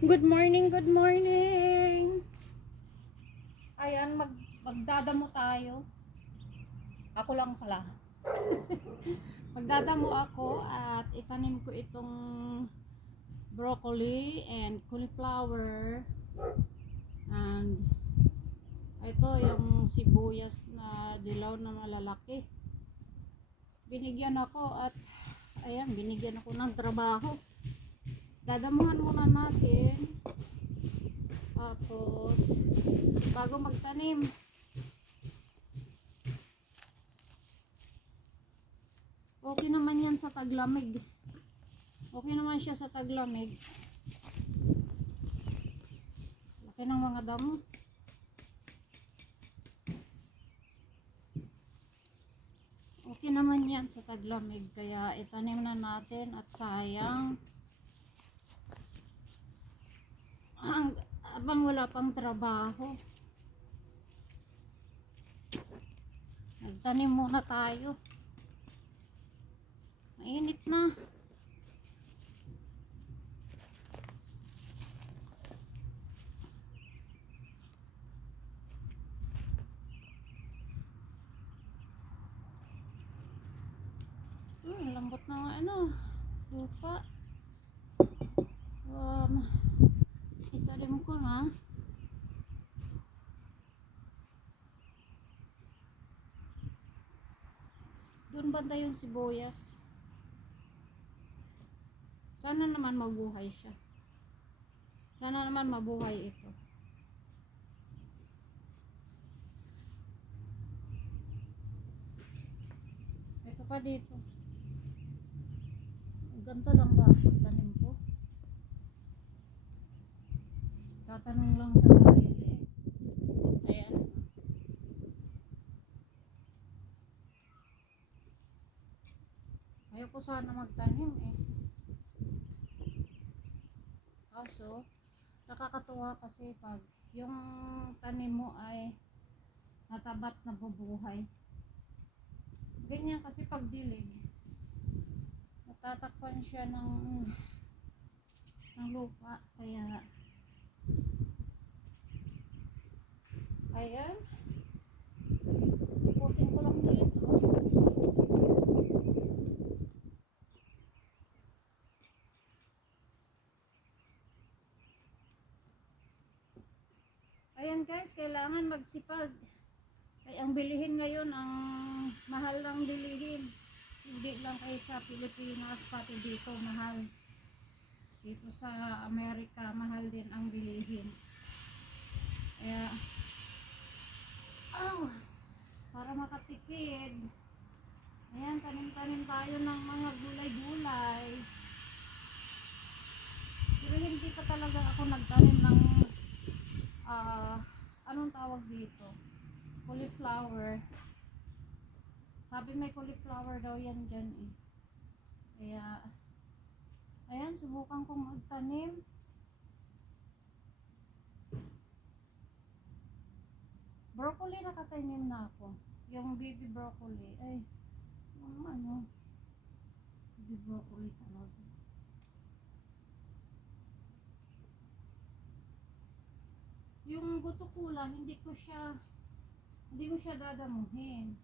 Good morning, good morning. Ayan, magdadamo tayo. Ako lang pala. Magdadamo ako at itanim ko itong broccoli and cauliflower. And ito yung sibuyas na dilaw na malalaki. Binigyan ako at ayan, binigyan ako ng trabaho. Dadamuhan muna natin. Tapos bago magtanim, okay naman yan sa taglamig. Okay naman siya sa taglamig. Laki ng mga damo. Okay naman yan sa taglamig. Kaya itanim na natin at sayang abang wala pang trabaho. Nagtanim muna tayo. Mainit na. Lambot na nga lupa. Itanim ko na. Doon banda yung sibuyas. Sana naman mabuhay siya. Sana naman mabuhay ito. Ito pa dito. Ganito lang ba ang tanim ko? Tatanong lang sa sarili. Ayan. Ayaw ko sana magtanim eh. Kaso, nakakatuwa kasi pag yung tanim mo ay natabat na bubuhay. Ganyan kasi pag dilig, natatakpan siya ng lupa. Kaya, ayan. Ipusin ko lang dito. Ayan guys, kailangan magsipag. Ay, ang bilihin ngayon, ang mahal ng bilihin. Hindi lang kayo sa Pilipinas, pati dito mahal. Dito sa Amerika, mahal din ang bilihin. Kaya, para makatipid, ayan, tanim-tanim tayo ng mga gulay-gulay. Pero hindi pa talaga ako nagtanim ng anong tawag dito, cauliflower. Sabi may cauliflower daw yan dyan eh. Kaya ayan, subukan kong magtanim. Broccoli nakatanim na ako. Yung baby broccoli ay baby broccoli talaga. Yung butukula, hindi ko siya dadamuhin.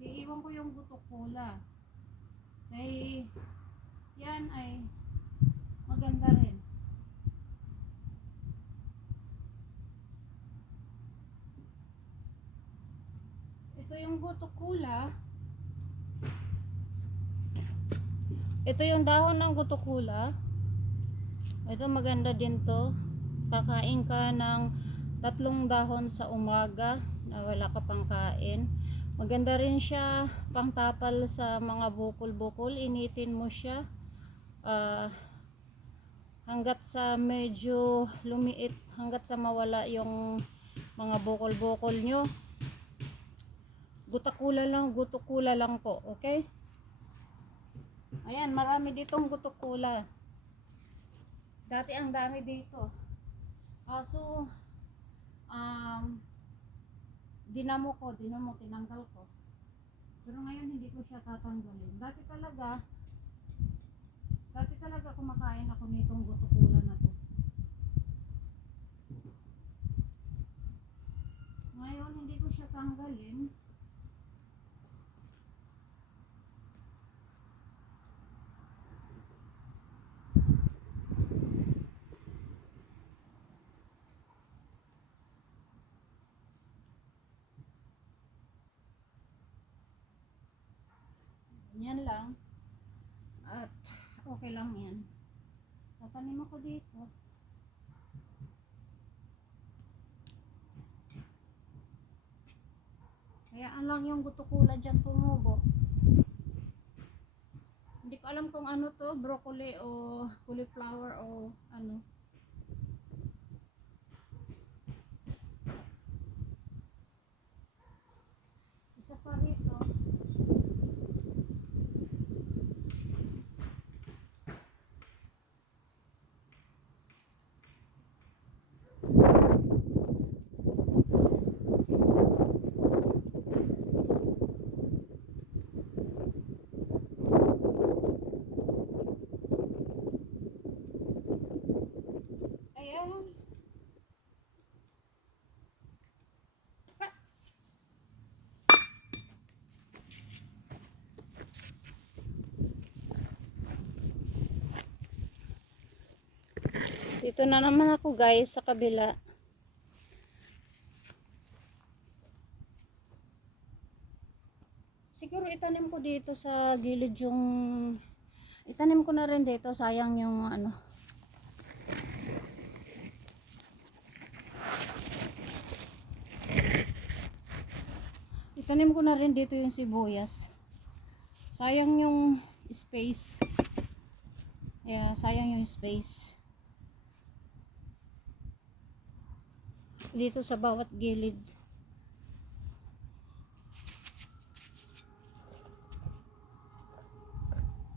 Iiwan ko yung butukula. Ay yan ay maganda rin. Ito yung butukula. Ito yung dahon ng butukula. Ito maganda din to. Kakain ka ng 3 dahon sa umaga na wala ka pang kain. Maganda rin siya pangtapal sa mga bukol-bukol. Initin mo siya hanggat sa medyo lumiit, hanggat sa mawala yung mga bukol-bukol nyo. Gutukula lang po, okay? Ayan, marami ditong gutukula. Dati ang dami dito. Kaso, dinamo, tinanggal ko. Pero ngayon hindi ko siya tatanggalin. Dati talaga kumakain ako nitong butukulan na to. Yan lang. At okay lang yan. Tatanim ako dito. Kaya lang yung gutukula dyan tumubo. Hindi ko alam kung ano to, broccoli o cauliflower o ano. Isa pa rito. Ayan. Dito na naman ako guys sa kabila. Siguro itanim ko dito sa gilid yung itanim ko na rin dito, sayang yung ano. Itanim ko na rin dito yung sibuyas. Sayang yung space. Yeah, sayang yung space. Dito sa bawat gilid.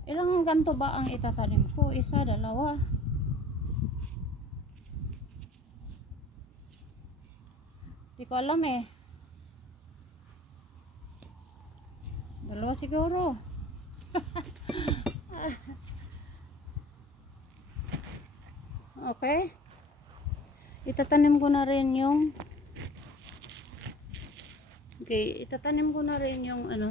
Ilang ganto ba ang itatanim ko? Isa, dalawa. Di ko alam eh. Dalawa siguro. Okay. Itatanim ko na rin yung itatanim ko na rin yung ano.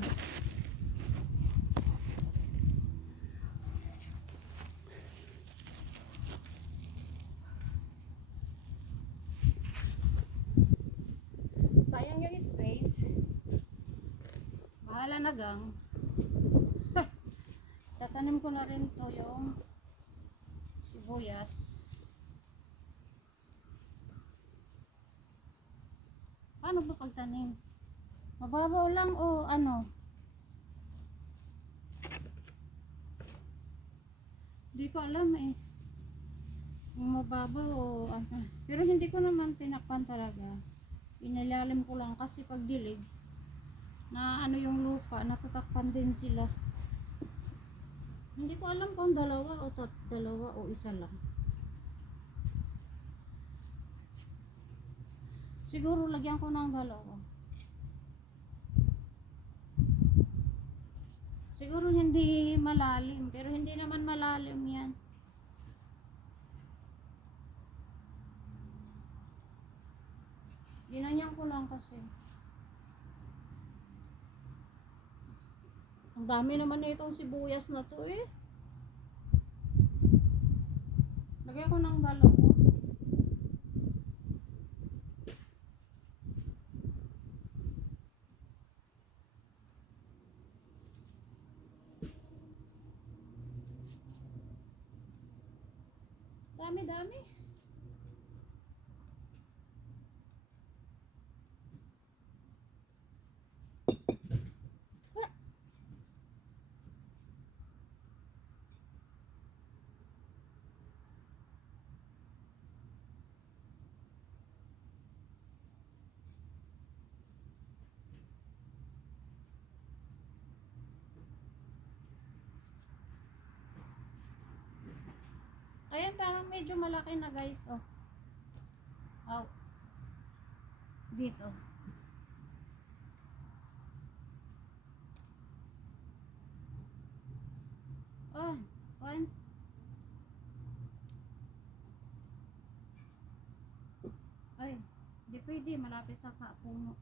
Sayang yung space. Bahala na gang. Tatanim ko na rin to yung sibuyas. Paano ba pagtanim? Mababaw lang o ano? Hindi ko alam eh. Mababaw o ano. Pero hindi ko naman tinakpan talaga. Inilalim ko lang kasi pag dilig na ano yung lupa, natatakpan din sila. Hindi ko alam kung dalawa o isa lang. Siguro lagyan ko ng dalawa. Siguro hindi malalim, pero hindi naman malalim yan. Ginanyan ko lang kasi. Ang dami naman na itong sibuyas na to eh. Lagyan ko ng dalawa. Dami-dami. Ayan, parang medyo malaki na guys, oh. Oh. Dito. Oh, one. Ay, di pwede, malapit sa puno.